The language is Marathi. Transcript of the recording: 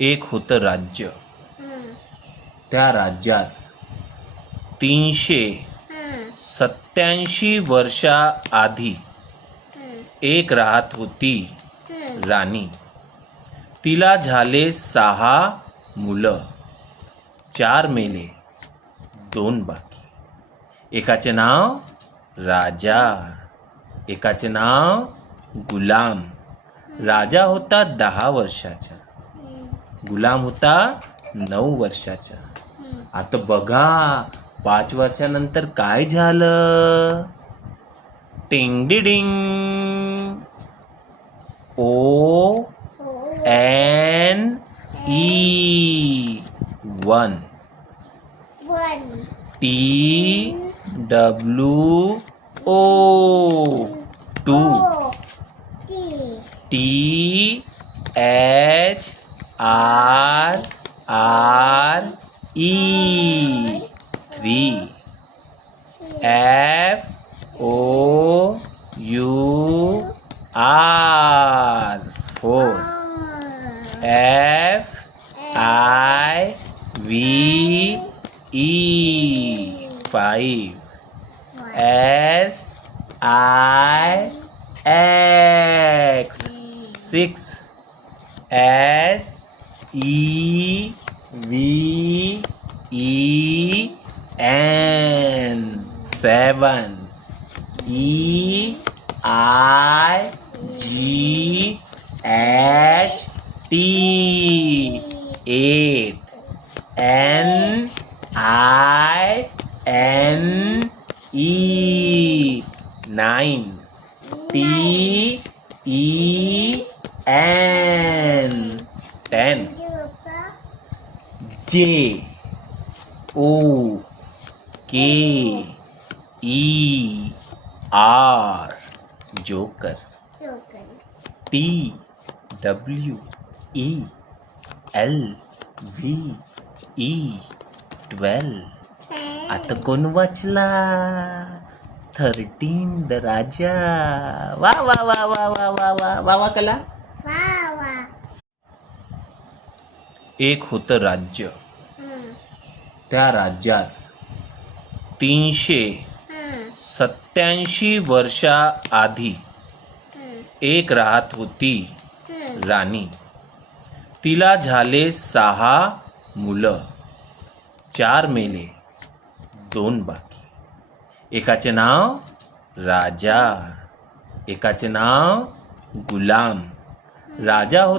एक होतं राज्य. त्या राज्यात 387 वर्षाआधी एक राहत होती राणी. तिला झाले 6 मुलं. 4 मेले, 2 बाकी. एकाचे नाव राजा, एकाचे नाव गुलाम. राजा होता 10 वर्षाचा, गुलाम होता 9 वर्षाचा. आता बघा 5 वर्षानंतर काय झालं. टिंग डिडिंग. ONE 1. TWO 2. THRRE 3. FOUR 4. FIVE 5. SIX 6. SEVEN 7. EIGHT 8. NINE 9. TEN 10. JOKER joker. TWELVE 12. आता कोण वाचला? 13 द राजा. वा वा वा वा वा वा वा वा वा कला. एक होतं राज्य. त्या राज्यात 387 वर्षाआधी एक राहत होती राणी. तिला झाले 6 मुलं. 4 मेले, 2 बाकी. एकाचे नाव राजा, एकाचे नाव गुलाम. राजा होता